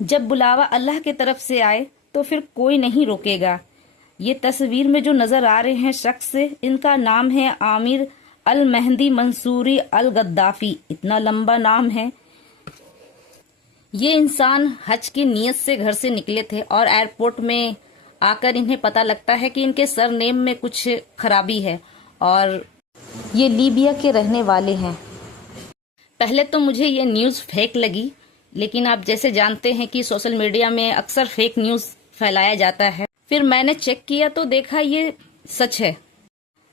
जब बुलावा अल्लाह की तरफ से आए तो फिर कोई नहीं रोकेगा। ये तस्वीर में जो नजर आ रहे हैं शख्स, इनका नाम है आमिर अल मेहदी मंसूरी अल गद्दाफी। इतना लंबा नाम है। ये इंसान हज की नीयत से घर से निकले थे और एयरपोर्ट में आकर इन्हें पता लगता है कि इनके सरनेम में कुछ खराबी है और ये लीबिया के रहने वाले हैं। पहले तो मुझे ये न्यूज़ फेक लगी, लेकिन आप जैसे जानते हैं कि सोशल मीडिया में अक्सर फेक न्यूज़ फैलाया जाता है। फिर मैंने चेक किया तो देखा ये सच है।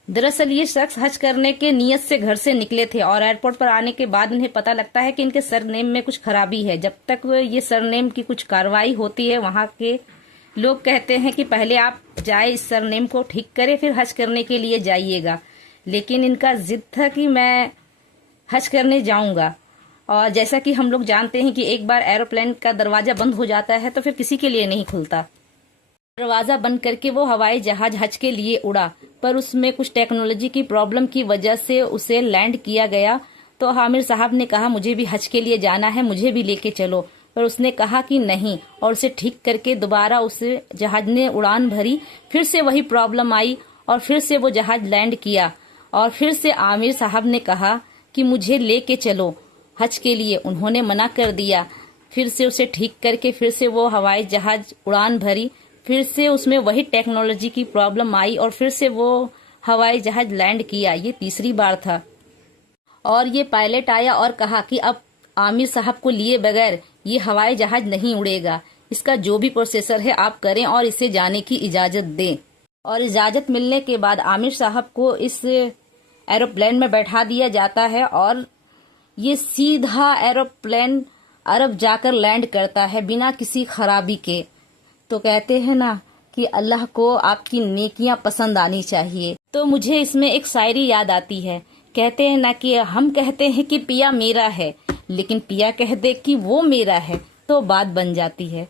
दरअसल ये शख्स हज करने के नियत से घर से निकले थे और एयरपोर्ट पर आने के बाद इन्हें पता लगता है कि इनके सरनेम में कुछ खराबी है। जब तक ये सरनेम की कुछ कार्रवाई होती है, वहाँ के लोग कहते हैं कि पहले आप जाए इस सरनेम को ठीक करें, फिर हज करने के लिए जाइएगा। लेकिन इनका जिद था कि मैं हज करने जाऊंगा। और जैसा कि हम लोग जानते हैं कि एक बार एरोप्लेन का दरवाजा बंद हो जाता है तो फिर किसी के लिए नहीं खुलता। दरवाजा बंद करके वो हवाई जहाज हज के लिए उड़ा, पर उसमें कुछ टेक्नोलॉजी की प्रॉब्लम की वजह से उसे लैंड किया गया। तो आमिर साहब ने कहा मुझे भी हज के लिए जाना है, मुझे भी लेके चलो, पर उसने कहा कि नहीं, और उसे ठीक करके दोबारा उसे जहाज ने उड़ान भरी। फिर से वही प्रॉब्लम आई और फिर से वो जहाज लैंड किया और फिर से आमिर साहब ने कहा कि मुझे लेके चलो हज के लिए। उन्होंने मना कर दिया। फिर से उसे ठीक करके फिर से वो हवाई जहाज उड़ान भरी। फिर से उसमें वही टेक्नोलॉजी की प्रॉब्लम आई और फिर से वो हवाई जहाज लैंड किया। ये तीसरी बार था और ये पायलट आया और कहा कि अब आमिर साहब को लिए बगैर ये हवाई जहाज नहीं उड़ेगा। इसका जो भी प्रोसेसर है आप करें और इसे जाने की इजाजत दें। और इजाजत मिलने के बाद आमिर साहब को इस एरोप्लेन में बैठा दिया जाता है और ये सीधा एरोप्लेन अरब जाकर लैंड करता है बिना किसी खराबी के। तो कहते हैं ना कि अल्लाह को आपकी नेकियां पसंद आनी चाहिए। तो मुझे इसमें एक शायरी याद आती है। कहते हैं ना कि हम कहते हैं कि पिया मेरा है, लेकिन पिया कह दे कि वो मेरा है, तो बात बन जाती है।